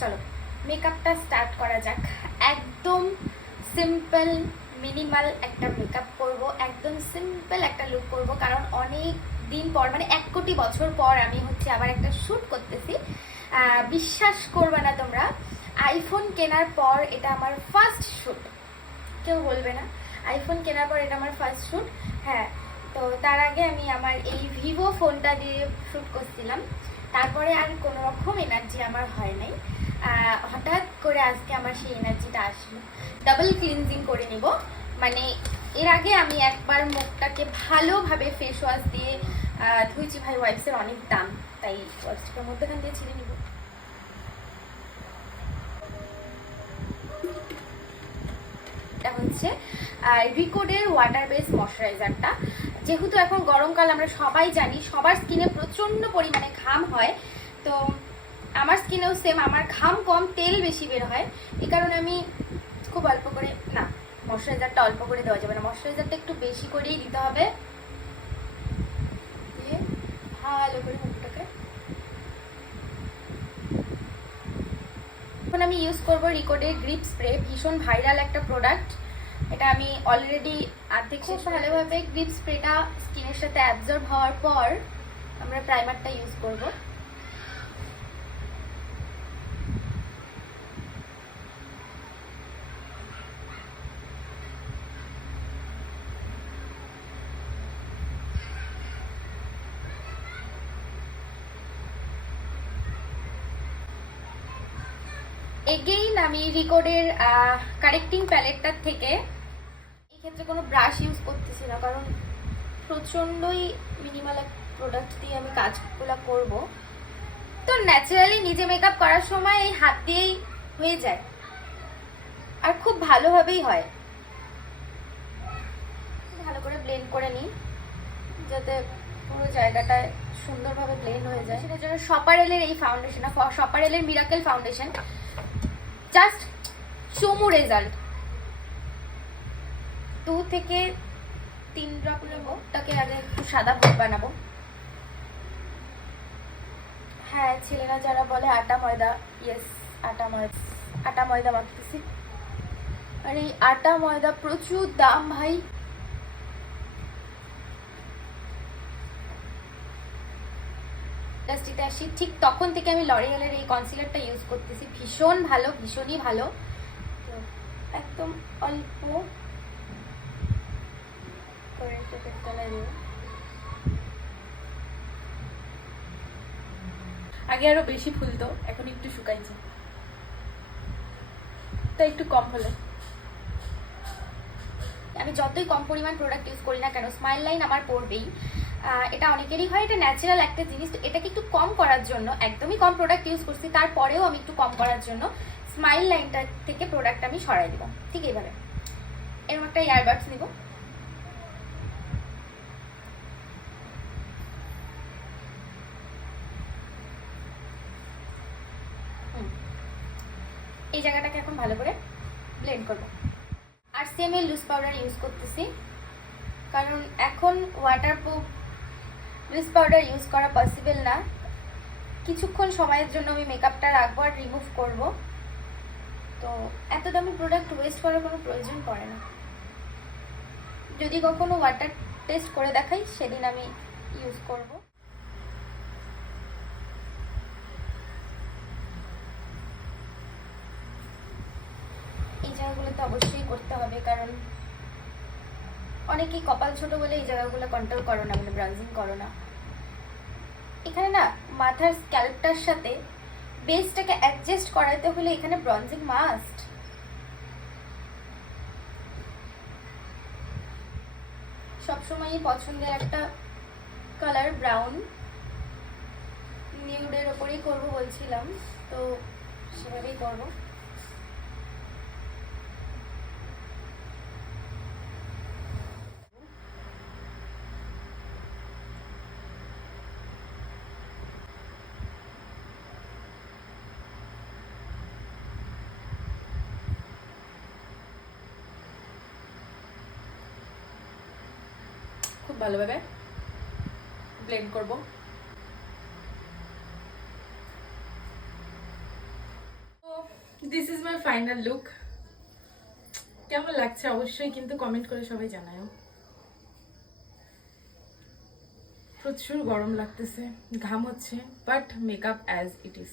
চলো মেকআপটা স্টার্ট করা যাক। একদম সিম্পল মিনিমাল একটা মেকআপ করব, একদম সিম্পল একটা লুক করব, কারণ অনেক দিন পর মানে 1 কোটি বছর পর আমি হচ্ছে আবার একটা শ্যুট করতেছি। বিশ্বাস করবে না তোমরা, আইফোন কেনার পর এটা আমার ফার্স্ট শ্যুট। কেউ বলবে না, আইফোন কেনার পর এটা আমার ফার্স্ট শ্যুট। হ্যাঁ, তো তার আগে আমি আমার এই ভিভো ফোনটা দিয়ে শ্যুট করছিলাম। তারপরে আর কোনো রকম এনার্জি আমার হয় নাই। হঠাৎ করে আজকে আমার সেই এনার্জিটা আসলো। ডাবল ক্লিনজিং করে নিব, মানে এর আগে আমি একবার মুখটাকে ভালোভাবে ফেস ওয়াশ দিয়ে ধুইছি। ভাই ওয়াইপসের অনেক দাম, তাই ওয়াইপসটার মধ্যেখান দিয়ে ছিঁড়ে নিব। এটা হচ্ছে রিকোডের ওয়াটার বেস ময়শ্চারাইজারটা। যেহেতু এখন গরমকাল, আমরা সবাই জানি সবার স্কিনে প্রচণ্ড পরিমাণে ঘাম হয়, তো আমার স্কিনেও সেম, আমার ঘাম কম তেল বেশি বের হয়। এই কারণে আমি খুব অল্প করে, না ময়শ্চারাইজারটা অল্প করে দেওয়া যাবে না, ময়শ্চারাইজারটা একটু বেশি করেই দিতে হবে। দিয়ে ভালো করে মুখটাকে এখন আমি ইউজ করবো রিকোডের গ্রিপ স্প্রে, ভীষণ ভাইরাল একটা প্রোডাক্ট। এটা আমি অলরেডি অর্ধেক শেষ। ভালোভাবে গ্রিপ স্প্রেটা স্কিনের সাথে অ্যাবজর্ব হওয়ার পর আমরা প্রাইমারটা ইউজ করব। এগেইন আমি রিকোডের কারেক্টিং প্যালেটটার থেকে এই ক্ষেত্রে কোনো ব্রাশ ইউজ করতেছি না, কারণ প্রচণ্ডই মিনিমাল এক প্রোডাক্ট দিয়ে আমি কাজগুলো করব। তো ন্যাচারালি নিজে মেকআপ করার সময় এই হাত দিয়েই হয়ে যায়, আর খুব ভালোভাবেই হয়। ভালো করে ব্লেন্ড করে নিই যাতে পুরো জায়গাটায় সুন্দরভাবে ব্লেন্ড হয়ে যায়। সেটার জন্য সপারেলের এই ফাউন্ডেশন, সপারেলের মিরাকেল ফাউন্ডেশন, জাস্ট চমু রেজাল্ট। 2 থেকে 3 ড্রপ নেবো, তাকে আগে একটু সাদা ভোগ বানাবো। হ্যাঁ, ছেলেরা যারা বলে আটা ময়দা, ইয়েস আটা ময়দা মাখতেছি। আর এই আটা ময়দা প্রচুর দাম ভাই। ইন্ডাস্ট্রিতে আসি ঠিক তখন থেকে আমি লরিয়ালের এই কনসিলারটা ইউজ করতেছি, ভীষণ ভালো, ভীষণই ভালো। তো একদম অল্প করে চোখের তলায় দিও। আগে আরো বেশি ফুলতো, এখন একটু শুকাইছে, তাই একটু কম হলো। আমি যতই কম পরিমাণ প্রোডাক্ট ইউজ করি না কেন, স্মাইল লাইন আমার পড়বেই। এটা অনেকেরই হয়, এটা ন্যাচারাল একটা জিনিস। তো এটাকে একটু কম করার জন্য, একদমই কম প্রোডাক্ট ইউজ করছি, তারপরেও আমি একটু কম করার জন্য স্মাইল লাইনটা থেকে প্রোডাক্ট আমি সরাই দিব। ঠিক এইভাবে এরকম একটা ইয়ারবাডস নিব। এই জায়গাটাকে এখন ভালো করে ব্লেন্ড করব। RCM এর লুজ পাউডার ইউজ করতেছি, কারণ এখন ওয়াটারপ্রুফ লুজ পাউডার ইউজ করা পসিবল না। কিছুক্ষণ সময়ের জন্য আমি মেকআপটা রাখবো আর রিমুভ করব, তো এত দামি প্রোডাক্ট ওয়েস্ট করার কোনো প্রয়োজন পড়ে না। যদি কখনো ওয়াটার টেস্ট করে দেখাই, সেদিন আমি ইউজ করব। এই জায়গাগুলোতে অবশ্যই করতে হবে, কারণ অনেকেই কপাল ছোট বলে এই জায়গাগুলো কন্ট্রোল করো না, মানে ব্রাউজিং করো না। এখানে না মাথার স্ক্যাল্পটার সাথে বেসটাকে অ্যাডজাস্ট করাতে হলে এখানে ব্রঞ্জিং মাস্ট। সবসময়ই পছন্দের একটা কালার ব্রাউন, নিউডের ওপরেই করবো বলছিলাম, তো সেভাবেই করবো। খুব ভালোভাবে ব্লেন্ড করব। This is my final look. কেমন লাগছে অবশ্যই কিন্তু কমেন্ট করে সবাই জানাও। প্রচুর গরম লাগতেছে, ঘাম হচ্ছে, but makeup as it is.